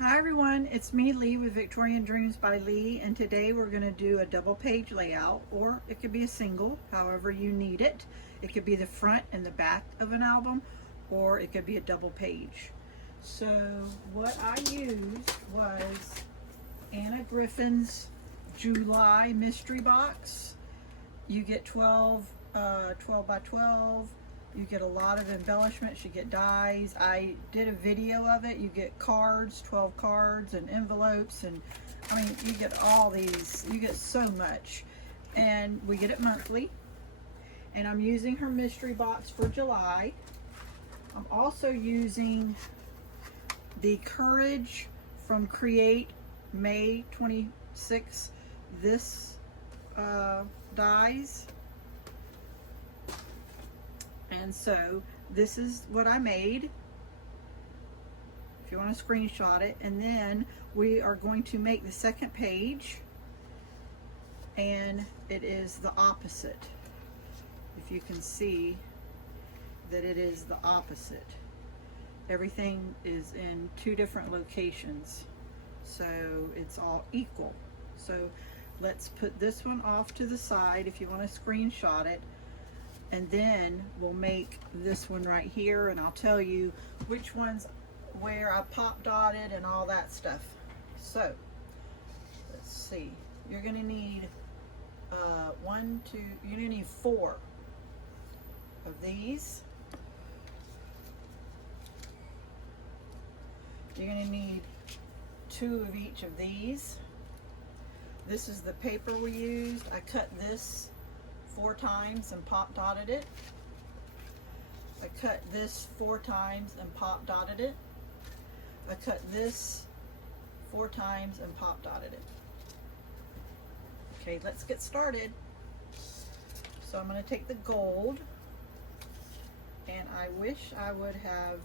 Hi everyone, it's me Lee with Victorian Dreams by Lee, and today we're going to do a double page layout, or it could be a single, however you need it. It could be the front and the back of an album, or it could be a double page. So what I used was Anna Griffin's July mystery box. You get 12 by 12. You get a lot of embellishments. You get dies. I did a video of it. You get cards, 12 cards and envelopes, and I mean, you get all these. You get so much. And we get it monthly. And I'm using her mystery box for July. I'm also using the Courage from Create May 26. This dies. And so this is what I made, if you want to screenshot it. And then we are going to make the second page, and it is the opposite. If you can see that it is the opposite. Everything is in two different locations, so it's all equal. So let's put this one off to the side if you want to screenshot it. And then we'll make this one right here, and I'll tell you which ones where I pop dotted and all that stuff. So let's see, you're gonna need you're gonna need 4 of these. You're gonna need 2 of each of these. This is the paper we used. I cut this 4 times and pop dotted it. I cut this 4 times and pop dotted it. I cut this 4 times and pop dotted it. Okay, let's get started. So I'm going to take the gold, and I wish I would have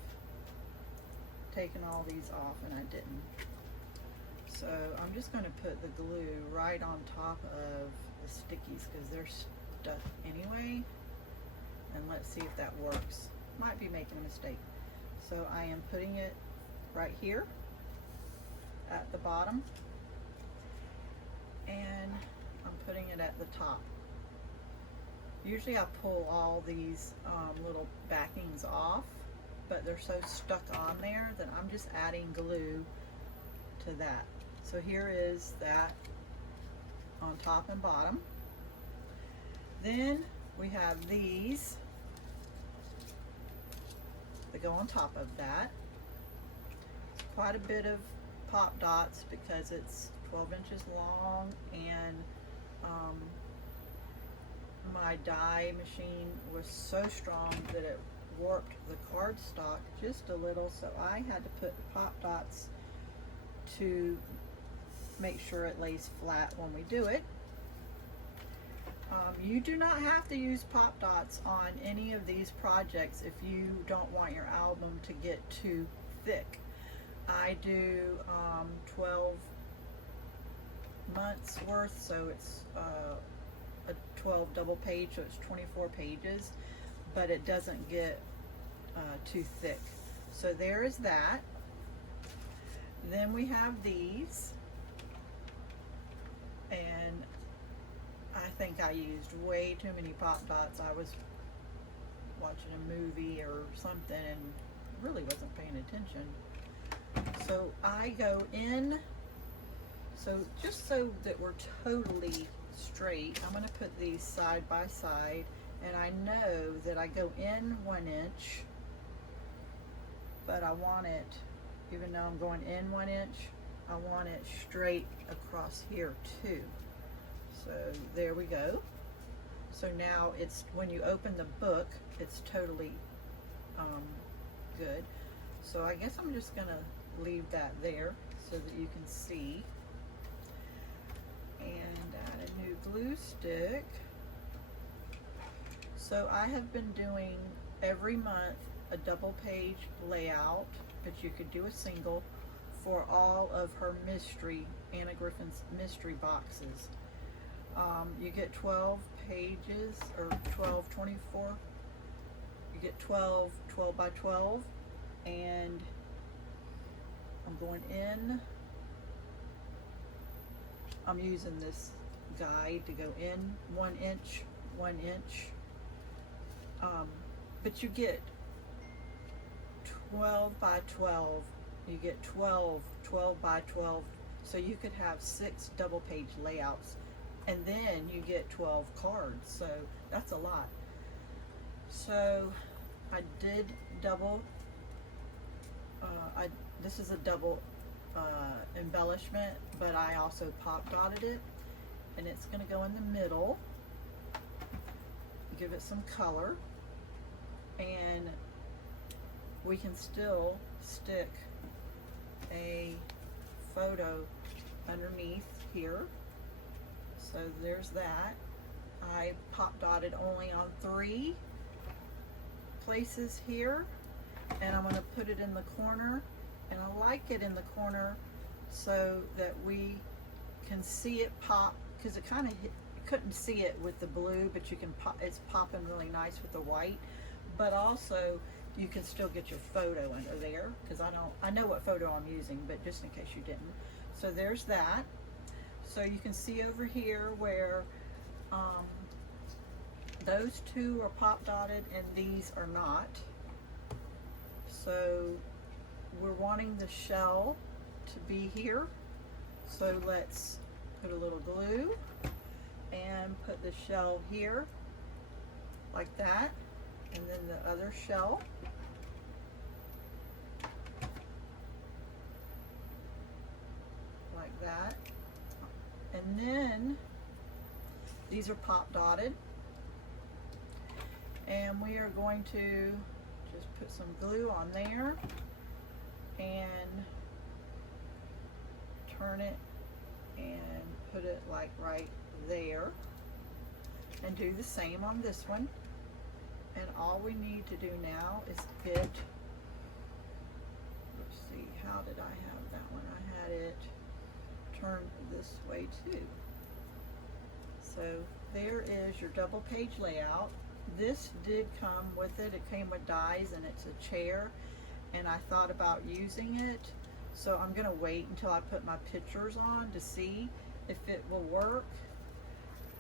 taken all these off, and I didn't. So I'm just going to put the glue right on top of the stickies because they're stuck anyway, and let's see if that works. Might be making a mistake. So I am putting it right here at the bottom, and I'm putting it at the top. Usually I pull all these little backings off, but they're so stuck on there that I'm just adding glue to that. So here is that on top and bottom. Then we have these that go on top of that. Quite a bit of pop dots because it's 12 inches long, and my die machine was so strong that it warped the cardstock just a little, so I had to put pop dots to make sure it lays flat when we do it. You do not have to use pop dots on any of these projects if you don't want your album to get too thick. I do 12 months worth, so it's a 12 double page, so it's 24 pages, but it doesn't get too thick. So there is that. Then we have these, and I think I used way too many pop dots. I was watching a movie or something and really wasn't paying attention. So I go in, so just so that we're totally straight, I'm going to put these side by side, and I know that I go in 1 inch, but I want it, even though I'm going in 1 inch, I want it straight across here too. So there we go. So now it's, when you open the book, it's totally good. So I guess I'm just gonna leave that there so that you can see. And add a new glue stick. So I have been doing every month a double page layout, but you could do a single for all of her mystery, Anna Griffin's mystery boxes. You get 12 pages, or 12, 24. You get 12 by 12, and I'm going in. I'm using this guide to go in 1 inch, 1 inch. But you get 12 by 12. You get 12 by 12. So you could have 6 double page layouts, and then you get 12 cards. So that's a lot. So I did double, this is a double embellishment, but I also pop dotted it, and it's going to go in the middle, give it some color, and we can still stick a photo underneath here. So there's that. I pop dotted only on 3 places here, and I'm going to put it in the corner, and I like it in the corner so that we can see it pop, because it kind of couldn't see it with the blue, but you can pop, it's popping really nice with the white, but also you can still get your photo under there, because I know what photo I'm using, but just in case you didn't. So there's that. So you can see over here where those 2 are pop dotted and these are not. So we're wanting the shell to be here. So let's put a little glue and put the shell here like that, and then the other shell. Like that. And then these are pop dotted, and we are going to just put some glue on there and turn it and put it like right there, and do the same on this one. And all we need to do now is get, let's see, how did I have that one? I had it turned this way too. So there is your double page layout. This did come with it. It came with dies, and it's a chair, and I thought about using it, so I'm gonna wait until I put my pictures on to see if it will work.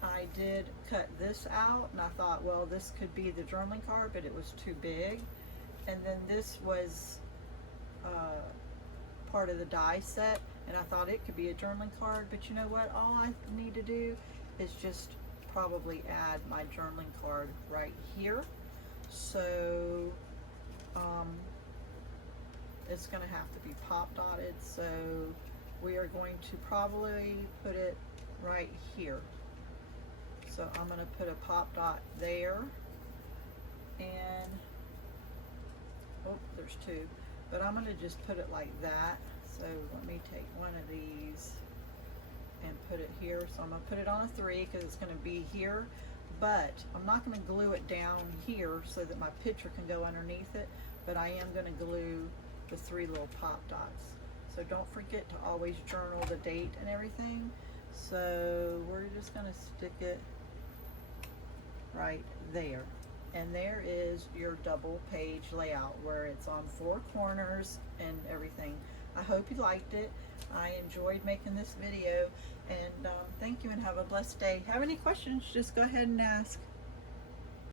I did cut this out, and I thought, well, this could be the journaling card, but it was too big. And then this was part of the die set, and I thought it could be a journaling card, but you know what? All I need to do is just probably add my journaling card right here. So it's going to have to be pop dotted, so we are going to probably put it right here. So I'm going to put a pop dot there, and oh, there's 2, but I'm going to just put it like that. So let me take one of these and put it here. So I'm going to put it on a 3 because it's going to be here, but I'm not going to glue it down here so that my picture can go underneath it, but I am going to glue the 3 little pop dots. So don't forget to always journal the date and everything. So we're just going to stick it right there. And there is your double page layout where it's on 4 corners and everything. I hope you liked it. I enjoyed making this video, and thank you, and have a blessed day. Have any questions, just go ahead and ask.